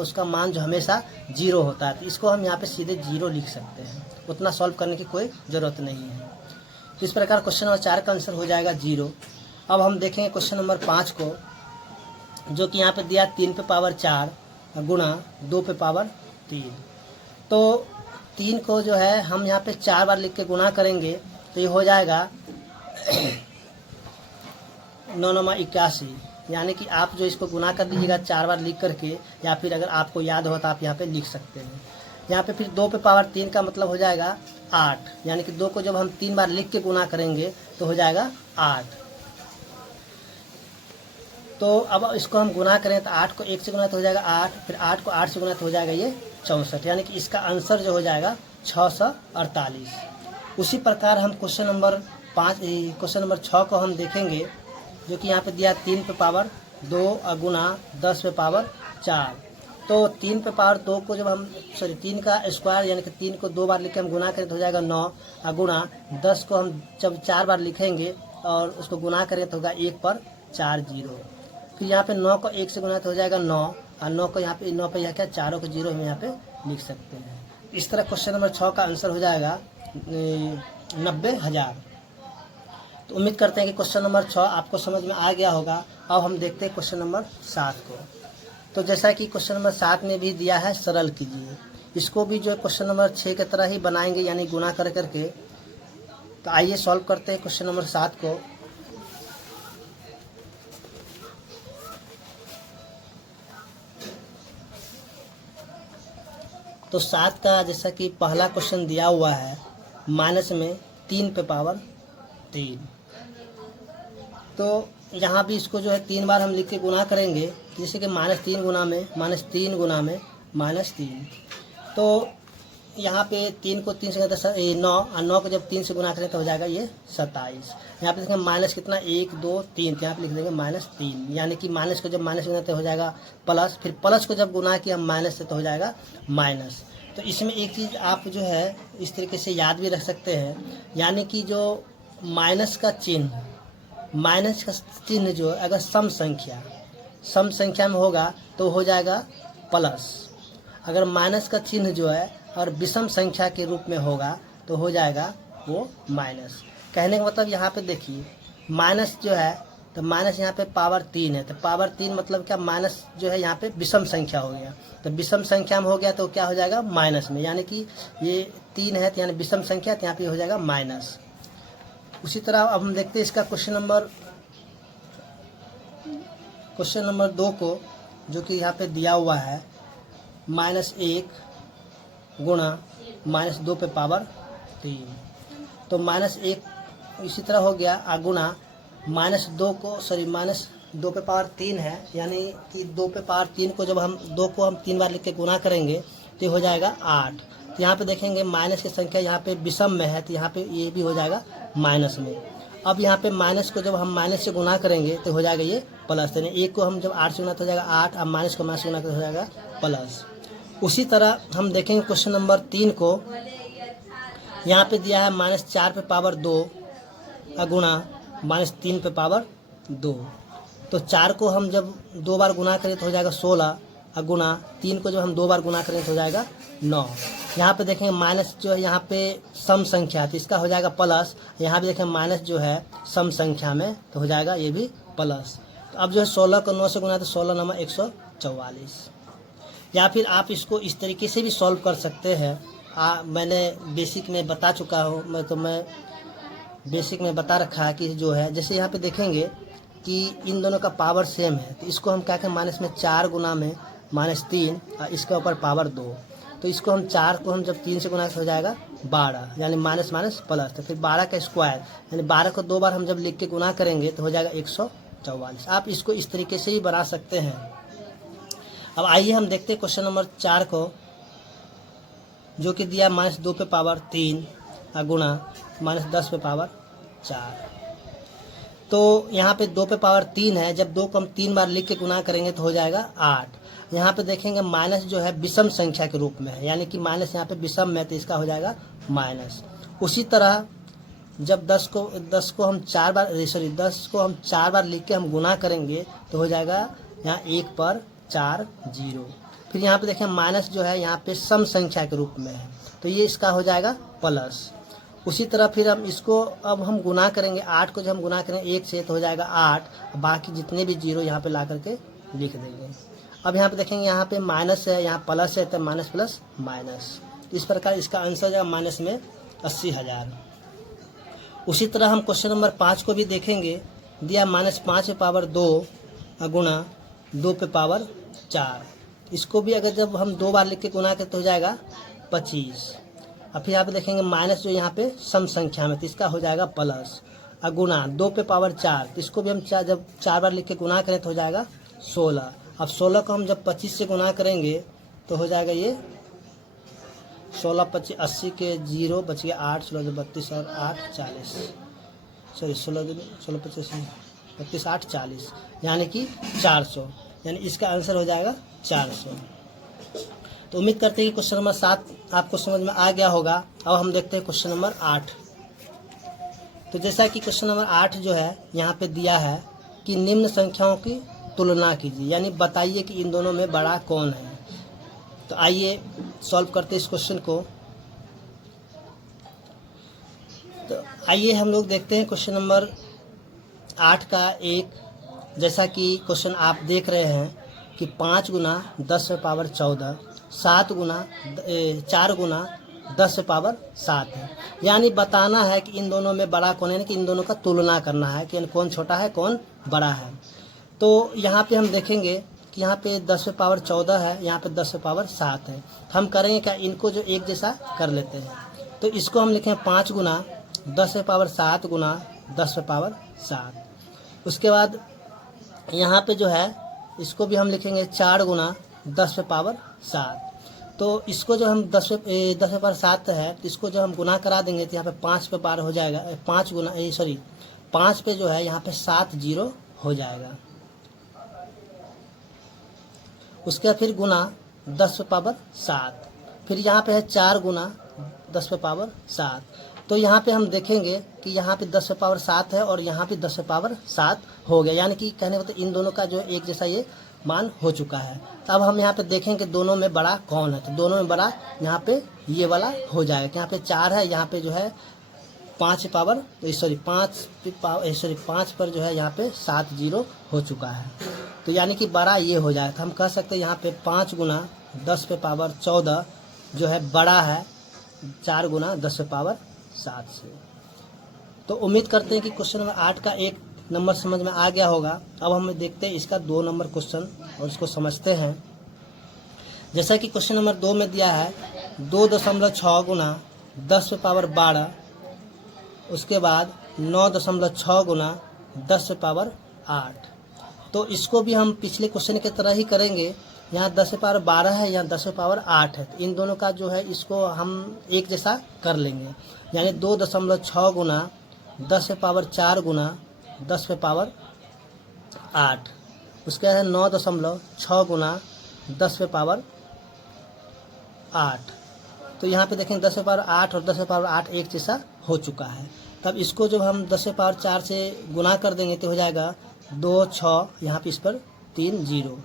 उसका मान जो हमेशा 0 होता है। तो इसको हम यहाँ पे सीधे 0 लिख सकते हैं, उतना सॉल्व करने की कोई ज़रूरत नहीं है। तो इस प्रकार क्वेश्चन नंबर 4 का आंसर हो जाएगा 0। अब हम देखेंगे क्वेश्चन नंबर 5 को, जो कि यहाँ पे दिया 3 पे पावर 4 गुना 2 पे पावर 3। तो 3 को जो है हम यहाँ पे 4 बार लिख के गुना करेंगे तो ये हो जाएगा 9 9 81। यानी कि आप जो इसको गुना कर दीजिएगा 4 बार लिख करके, या फिर अगर आपको याद हो तो आप यहाँ पे लिख सकते हैं। यहाँ पे फिर 2 पे पावर 3 का मतलब हो जाएगा 8, यानी कि 2 को जब हम 3 बार लिख के गुना करेंगे तो हो जाएगा 8। तो अब इसको हम गुना करें तो 8 को 1 से गुना तो हो जाएगा 8, फिर 8 को 8 से गुना तो हो जाएगा ये 64, यानी कि इसका आंसर जो हो जाएगा 648। उसी प्रकार हम क्वेश्चन नंबर 6 को हम देखेंगे, जो कि यहाँ पे दिया 3 पे पावर 2 गुना 10 पे पावर 4। तो 3 पे पावर 2 को जब हम 3 का स्क्वायर यानी कि 3 को 2 बार लिख के हम गुना करें तो हो जाएगा 9 गुना 10 को हम जब 4 बार लिखेंगे और उसको गुना करें तो होगा 1 पर 4 0। फिर यहाँ पे 9 को 1 से गुना तो हो जाएगा 9, और 9 को यहाँ पे 9 पे यह क्या 4 को 0 हम यहाँ पे लिख सकते हैं। इस तरह क्वेश्चन नंबर 6 का आंसर हो जाएगा 90,000। तो उम्मीद करते हैं कि क्वेश्चन नंबर 6 आपको समझ में आ गया होगा। अब हम देखते हैं क्वेश्चन नंबर 7 को। तो जैसा कि क्वेश्चन नंबर 7 में भी दिया है सरल कीजिए, इसको भी जो क्वेश्चन नंबर 6 की तरह ही बनाएंगे, यानी गुना कर करके। तो आइए सॉल्व करते हैं क्वेश्चन नंबर 7 को। तो 7 का जैसा कि पहला क्वेश्चन दिया हुआ है माइनस में 3 पे पावर 3। तो यहाँ भी इसको जो है 3 बार हम लिख के गुना करेंगे, जैसे कि -3 गुना में -3। तो यहाँ पे 3 को 3 से 9 और 9 को जब 3 से गुना करें तो हो जाएगा ये 27। यहाँ पे देखेंगे माइनस कितना 1 2 3, तो यहाँ पे लिख देंगे -3, यानी कि माइनस को जब माइनस गुना तो हो जाएगा प्लस, फिर प्लस को जब गुना किया माइनस से तो हो जाएगा माइनस। तो इसमें एक चीज़ आप जो है इस तरीके से याद भी रख सकते हैं, यानी कि जो माइनस का चिन्ह जो अगर सम संख्या में होगा तो हो जाएगा प्लस, अगर माइनस का चिन्ह जो है और विषम संख्या के रूप में होगा तो हो जाएगा वो माइनस। कहने का मतलब यहाँ पे देखिए माइनस जो है तो माइनस यहाँ पे पावर 3 है, तो पावर 3 मतलब क्या, माइनस जो है यहाँ पे विषम संख्या हो गया, तो विषम संख्या में हो गया तो क्या हो जाएगा माइनस में, यानी कि ये 3 है तो यानी विषम संख्या, तो यहाँ पे हो जाएगा माइनस। उसी तरह अब हम देखते हैं इसका क्वेश्चन नंबर 2 को, जो कि यहाँ पे दिया हुआ है -1 गुणा -2 पे पावर 3, तो -1 इसी तरह हो गया गुणा -2 पे पावर 3 है, यानी कि 2 पे पावर 3 को जब हम 2 को हम 3 बार लिख के गुना करेंगे तो हो जाएगा 8। तो यहाँ पे देखेंगे माइनस की संख्या यहाँ पे विषम में है, तो यहाँ पे ये भी हो जाएगा माइनस में। अब यहाँ पे माइनस को जब हम माइनस से गुना करेंगे तो हो जाएगा ये प्लस, यानी 1 को हम जब 8 से गुना तो हो जाएगा 8, अब माइनस को माइनस गुना तो हो जाएगा प्लस। उसी तरह हम देखेंगे क्वेश्चन नंबर 3 को, यहाँ पे दिया है -4 पे पावर 2 गुणा -3 पे पावर 2, तो 4 को हम जब 2 बार गुना करें तो हो जाएगा 16, गुणा 3 को जब हम 2 बार गुना करें तो हो जाएगा 9। यहाँ पे देखेंगे माइनस जो है यहाँ पे सम संख्या है तो इसका हो जाएगा प्लस, यहाँ पे देखेंगे माइनस जो है सम संख्या में तो हो जाएगा ये भी प्लस। तो अब जो है 16 को 9 से गुना तो 16 9 144। या फिर आप इसको इस तरीके से भी सॉल्व कर सकते हैं, मैंने बेसिक में बता चुका हूँ, मैं बेसिक में बता रखा है कि जो है जैसे यहाँ पे देखेंगे कि इन दोनों का पावर सेम है, तो इसको हम क्या करें माइनस में 4 गुना में -3 और इसके ऊपर पावर 2, तो इसको हम 4 को हम जब 3 से गुना हो जाएगा 12, यानी माइनस माइनस प्लस, तो फिर 12 का स्क्वायर यानी 12 को 2 बार हम जब लिख के गुना करेंगे तो हो जाएगा 144। आप इसको इस तरीके से ही बना सकते हैं। अब आइए हम देखते हैं क्वेश्चन नंबर 4 को, जो कि दिया -2 पे पावर 3 गुणा -10 पे पावर 4। तो यहाँ पे 2 पे पावर 3 है, जब 2 को हम 3 बार लिख के गुना करेंगे तो हो जाएगा 8। यहाँ पे देखेंगे माइनस जो है विषम संख्या के रूप में है, यानी कि माइनस यहाँ पे विषम में, तो इसका हो जाएगा माइनस। उसी तरह जब 10 को हम 4 बार लिख के हम गुना करेंगे तो हो जाएगा यहाँ 1 पर 4 0। फिर यहाँ पे देखें माइनस जो है यहाँ पे सम संख्या के रूप में है, तो ये इसका हो जाएगा प्लस। उसी तरह फिर हम इसको अब हम गुना करेंगे, 8 को जब हम गुना करेंगे 1 से तो हो जाएगा 8, बाकी जितने भी 0 यहाँ पे ला करके लिख देंगे। अब यहाँ पे देखेंगे यहाँ पे माइनस है, यहाँ प्लस है, तो माइनस प्लस माइनस, इस प्रकार इसका आंसर जाएगा माइनस में 80,000। उसी तरह हम क्वेश्चन नंबर 5 को भी देखेंगे, दिया -5 पे पावर 2 गुणा 2 पे पावर 4, इसको भी अगर जब हम 2 बार लिख के गुना करते हो जाएगा 25। अब फिर यहाँ पे देखेंगे माइनस जो यहाँ पे सम संख्या में, तो इसका हो जाएगा प्लस, और गुणा 2 पे पावर 4, तो इसको भी हम जब 4 बार लिख के गुना करें तो हो जाएगा 16। अब 16 को हम जब 25 से गुना करेंगे तो हो जाएगा ये 16 25 80 के 0 बच गया 8, 16 32 और 8 40, सॉरी 16 25 32 8 40, यानी कि 400, यानी इसका आंसर हो जाएगा 400। तो उम्मीद करते हैं कि क्वेश्चन नंबर 7 आपको समझ में आ गया होगा। अब हम देखते हैं क्वेश्चन नंबर 8। तो जैसा कि क्वेश्चन नंबर 8 जो है यहाँ पे दिया है कि निम्न संख्याओं की तुलना कीजिए, यानी बताइए कि इन दोनों में बड़ा कौन है। तो आइए सॉल्व करते हैं इस क्वेश्चन को। तो आइए हम लोग देखते हैं क्वेश्चन नंबर 8 का एक, जैसा कि क्वेश्चन आप देख रहे हैं कि 5 गुना 10 पे पावर 14, 4 गुना 10 पे पावर 7 है, यानी बताना है कि इन दोनों में बड़ा कौन है, कि इन दोनों का तुलना करना है कि कौन छोटा है कौन बड़ा है। तो यहाँ पे हम देखेंगे कि यहाँ पे 10 पे पावर 14 है, यहाँ पे 10 पे पावर 7 है, तो हम करेंगे क्या, इनको जो एक जैसा कर लेते हैं। तो इसको हम लिखें 5 गुना 10 पे पावर 7 गुना 10 पे पावर 7। उसके बाद यहाँ पे जो है इसको भी हम लिखेंगे 4 गुना 10 पे पावर 7। तो इसको जो हम 10 पे पावर 7 है, तो इसको जो हम गुना करा देंगे तो यहाँ पे 5 पे पावर हो जाएगा, 5 पे जो है यहाँ पे 7 जीरो हो जाएगा। उसके बाद फिर गुना 10 पे पावर 7, फिर यहाँ पे है 4 गुना 10 पे पावर 7। तो यहाँ पे हम देखेंगे कि यहाँ पे 10 पे पावर 7 है और यहाँ पे 10 पे पावर 7 हो गया, यानी कि कहने मतलब इन दोनों का जो एक जैसा ये मान हो चुका है। तो अब हम यहाँ पे देखेंगे दोनों में बड़ा कौन है, तो दोनों में बड़ा यहाँ पे ये वाला हो जाएगा। यहाँ पे 4 है, यहाँ पे जो है 5 पावर 5 पर जो है यहाँ पे 7 जीरो हो चुका है। तो यानी कि बड़ा ये हो जाए, तो हम कह सकते हैं यहाँ पे 5 गुना 10 पे पावर 14 जो है बड़ा है 4 गुना 10 पे पावर 7 से। तो उम्मीद करते हैं कि क्वेश्चन नंबर 8 का 1 नंबर समझ में आ गया होगा। अब हम देखते हैं इसका 2 नंबर क्वेश्चन और इसको समझते हैं। जैसा कि क्वेश्चन नंबर 2 में दिया है 2.6 गुना 10 पे पावर 12, उसके बाद 9.6 गुना 10 पे पावर 8। तो इसको भी हम पिछले क्वेश्चन की तरह ही करेंगे। यहाँ 10 पे पावर 12 है, यहाँ 10 पे पावर 8 है, तो इन दोनों का जो है इसको हम एक जैसा कर लेंगे। यानी 2.6 गुना 10 पे पावर 4 गुना 10 पे पावर 8, उसके बाद 9.6 गुना 10 पे पावर 8। तो यहाँ पे देखें 10 पे पावर 8 और 10 पे पावर 8 एक जैसा हो चुका है। तब इसको जब हम 10 पे पावर 4 से गुना कर देंगे तो हो जाएगा 2 6, यहाँ पे इस पर 3 जीरो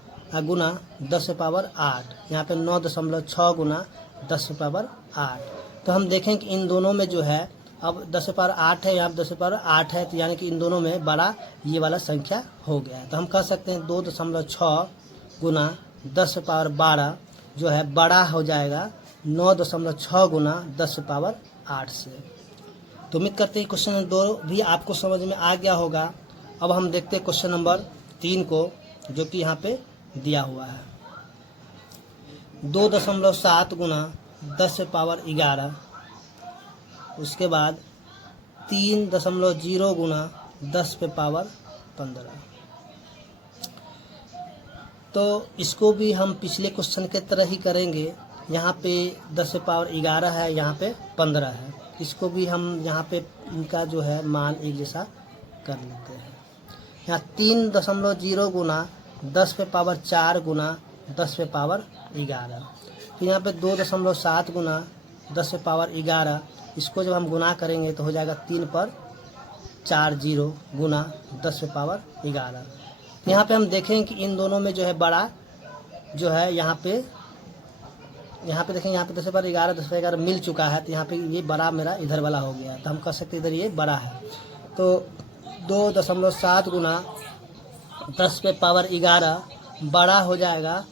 गुना 10 पे पावर 8, यहाँ पे 9.6 गुना 10 पे पावर 8। तो हम देखें कि इन दोनों में जो है अब 10 पे पावर 8 है, यहाँ पे 10 पे पावर 8 है, तो यानी कि इन दोनों में बड़ा ये वाला संख्या हो गया है। तो हम कह सकते हैं 2.6 गुना 10 पे पावर 12 जो है बड़ा हो जाएगा 9.6 गुना 10 पे पावर 8 से। तो उम्मीद करते हैं क्वेश्चन नंबर 2 भी आपको समझ में आ गया होगा। अब हम देखते हैं क्वेश्चन नंबर 3 को, जो कि यहाँ पे दिया हुआ है 2.7 गुना 10 पे पावर 11, उसके बाद 3.0 गुना 10 पे पावर 15। तो इसको भी हम पिछले क्वेश्चन के तरह ही करेंगे। यहाँ पे 10 पे पावर 11 है, यहाँ पे 15 है, इसको भी हम यहाँ पे इनका जो है मान एक जैसा कर लेते हैं। यहाँ 3.0 गुना 10 पे पावर 4 गुना 10 पे पावर 11, फिर यहाँ पे 2.7 गुना 10 पे पावर 11, इसको जब हम गुना करेंगे तो हो जाएगा 3 पर 4 जीरो गुना 10 पे पावर 11। यहाँ पे हम देखें कि इन दोनों में जो है बड़ा जो है यहाँ पे देखें, यहाँ पे 10 पे पावर 11 10 पे 11 मिल चुका है, तो यहाँ पे ये बड़ा मेरा इधर वाला हो गया, तो हम कह सकते इधर ये बड़ा है। तो 2.7 गुना 10 पे पावर 11 बड़ा हो जाएगा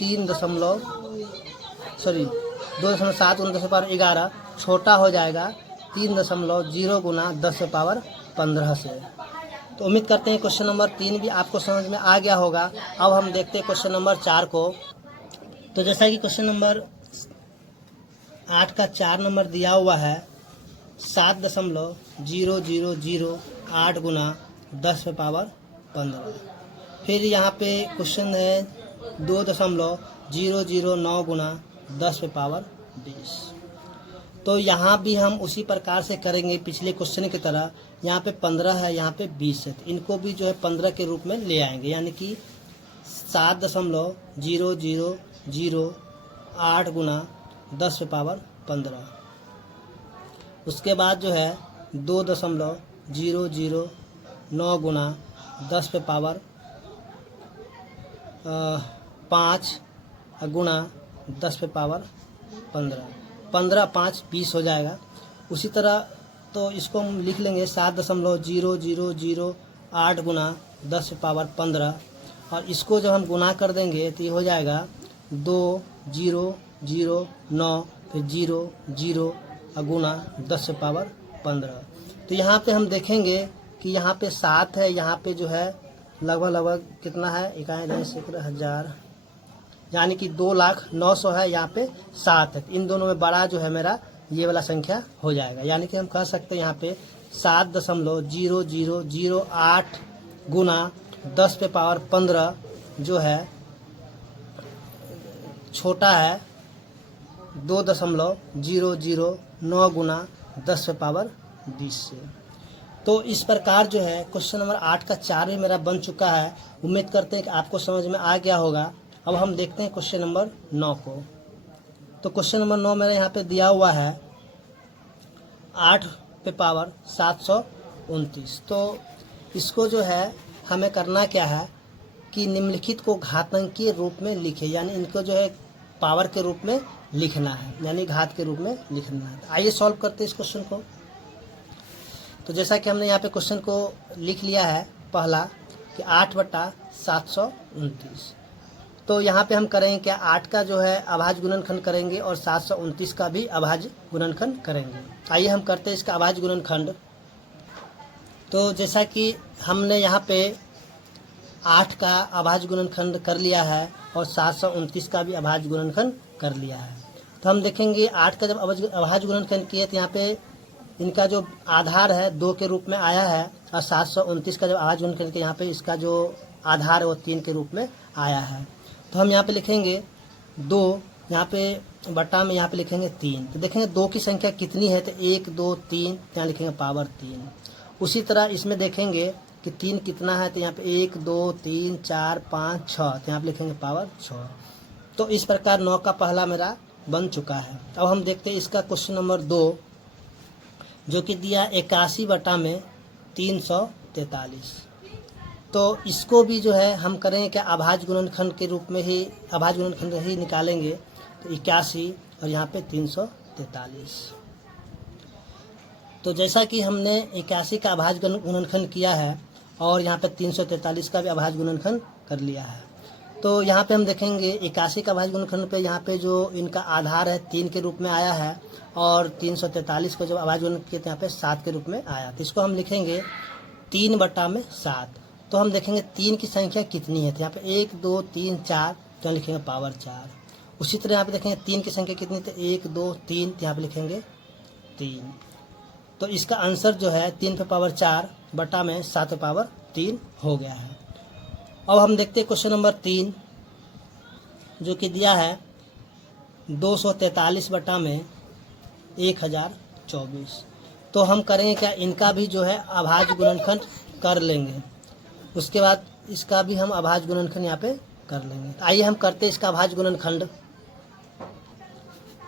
2.7 गुना 10 पे पावर 11 छोटा हो जाएगा 3.0 गुना 10 पे पावर 15 से। तो उम्मीद करते हैं क्वेश्चन नंबर 3 भी आपको समझ में आ गया होगा। अब हम देखते हैं क्वेश्चन नंबर 4 को। तो जैसा कि क्वेश्चन नंबर 8 का 4 नंबर दिया हुआ है 7.0008 गुना 10 पे पावर 15। फिर यहाँ पे क्वेश्चन है 2.009 गुना 10 पे पावर 20। तो यहाँ भी हम उसी प्रकार से करेंगे पिछले क्वेश्चन की तरह। यहाँ पे 15 है, यहाँ पे 20 है, तो इनको भी जो है 15 के रूप में ले आएंगे, यानी कि 7.0008 गुना 10 पे पावर 15। उसके बाद जो है 2.009 गुना 10 पे पावर 5 गुना 10 पे पावर 15, 5 20 हो जाएगा। उसी तरह तो इसको हम लिख लेंगे 7.0008 गुना 10 पे पावर 15, और इसको जब हम गुना कर देंगे तो ये हो जाएगा 2009 फिर 00 गुना 10 पे पावर 15। तो यहाँ पे हम देखेंगे कि यहाँ पे 7 है, यहाँ पे जो है लगभग कितना है 51,000, यानी कि 2,09,000 है, यहाँ पे 7 है। इन दोनों में बड़ा जो है मेरा ये वाला संख्या हो जाएगा, यानी कि हम कह सकते हैं यहाँ पे 7.0008 गुना 10 पे पावर 15 जो है छोटा है 2.009 गुना 10 पे पावर 20 से। तो इस प्रकार जो है क्वेश्चन नंबर 8 का 4 भी मेरा बन चुका है। उम्मीद करते हैं कि आपको समझ में आ गया होगा। अब हम देखते हैं क्वेश्चन नंबर 9 को। तो क्वेश्चन नंबर 9 मेरे यहाँ पे दिया हुआ है 8 पे पावर 729। तो इसको जो है हमें करना क्या है कि निम्नलिखित को घातांकीय रूप में लिखे, यानी इनको जो है पावर के रूप में लिखना है, यानी घात के रूप में लिखना है। आइए सॉल्व करते हैं इस क्वेश्चन को। तो जैसा कि हमने यहाँ पे क्वेश्चन को लिख लिया है पहला कि 8/729। तो यहाँ पे हम करेंगे क्या, 8 का जो है अभाज्य गुणनखंड करेंगे और 729 का भी अभाज्य गुणनखंड करेंगे। आइए हम करते हैं इसका अभाज्य गुणनखंड। तो जैसा कि हमने यहाँ पे 8 का अभाज्य गुणनखंड कर लिया है और 729 का भी अभाज्य गुणनखंड कर लिया है। तो हम देखेंगे 8 का जब अभाज्य गुणनखंड किए तो यहाँ पे इनका जो आधार है 2 के रूप में आया है और 729 का जब अभाज्य गुणनखंड किया यहाँ पे इसका जो आधार है वो 3 के रूप में आया है। तो हम यहाँ पे लिखेंगे 2, यहाँ पे बटा में यहाँ पे लिखेंगे 3। तो देखेंगे 2 की संख्या कितनी है, तो 1 2 3, यहाँ लिखेंगे पावर 3। उसी तरह इसमें देखेंगे कि 3 कितना है, तो यहाँ पे 1 2 3 4 5 6, तो यहाँ पे लिखेंगे पावर 6। तो इस प्रकार 9 का पहला मेरा बन चुका है। अब हम देखते हैं इसका क्वेश्चन नंबर 2 जो कि दिया 81/343। तो इसको भी जो है हम करेंगे क्या, अभाज्य गुणनखंड के रूप में ही अभाज्य गुणनखंड ही निकालेंगे। तो 81 और यहाँ पे 343। तो जैसा कि हमने 81 का अभाज्य गुणनखंड किया है और यहाँ पे 343 का भी अभाज्य गुणनखंड कर लिया है। तो यहाँ पे हम देखेंगे 81 का अभाज्य गुणनखंड पे यहाँ पे जो इनका आधार है 3 के रूप में आया है और 343 को जब अभाज्य गुणनखंड किए तो यहाँ पे 7 के रूप में आया। तो इसको हम लिखेंगे 3/7। तो हम देखेंगे 3 की संख्या कितनी है, तो यहाँ पे 1 2 3 4, तो यहाँ लिखेंगे पावर 4। उसी तरह यहाँ पे देखेंगे 3 की संख्या कितनी, तो 1 2 3, तो यहाँ पे लिखेंगे 3। तो इसका आंसर जो है 3 पे पावर 4 बटा में 7 पे पावर 3 हो गया है। अब हम देखते हैं क्वेश्चन नंबर 3 जो कि दिया है 243 बटा में 1024। तो हम करेंगे क्या, इनका भी जो है अभाज्य गुणनखंड कर लेंगे। उसके बाद इसका भी हम अभाज्य गुणनखंड यहाँ पे कर लेंगे। आइए हम करते हैं इसका अभाज्य गुणनखंड।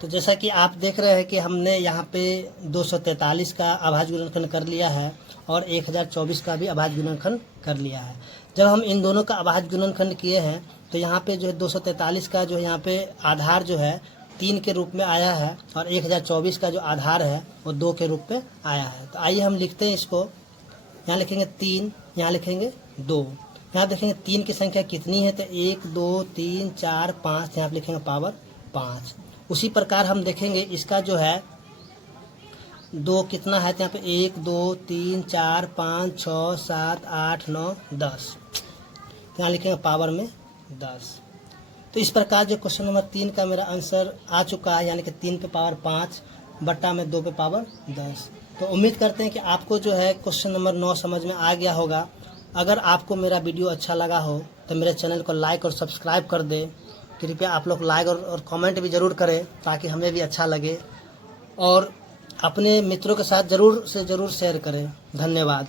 तो जैसा कि आप देख रहे हैं कि हमने यहाँ पे 243 का अभाज्य गुणनखंड कर लिया है और 1024 का भी अभाज्य गुणनखंड कर लिया है। जब हम इन दोनों का अभाज्य गुणनखंड किए हैं तो यहाँ पे जो है 243 का जो है यहाँ पे आधार जो है 3 के रूप में आया है और 1024 का जो आधार है वो 2 के रूप में आया है। तो आइए हम लिखते हैं इसको। यहाँ लिखेंगे 3, यहाँ लिखेंगे 2। यहाँ देखेंगे 3 की संख्या कितनी है, तो 1 2 3 4 5, यहाँ पे लिखेंगे पावर 5। उसी प्रकार हम देखेंगे इसका जो है 2 कितना है, तो यहाँ पे 1 2 3 4 5 6 7 8 9 10, यहाँ लिखेंगे पावर में 10। तो इस प्रकार जो क्वेश्चन नंबर 3 का मेरा आंसर आ चुका है, यानी कि 3 पे पावर 5 बटा में 2 पे पावर 10। तो उम्मीद करते हैं कि आपको जो है क्वेश्चन नंबर 9 समझ में आ गया होगा। अगर आपको मेरा वीडियो अच्छा लगा हो तो मेरे चैनल को लाइक और सब्सक्राइब कर दें। कृपया आप लोग लाइक और कमेंट भी ज़रूर करें ताकि हमें भी अच्छा लगे, और अपने मित्रों के साथ ज़रूर से ज़रूर शेयर करें। धन्यवाद।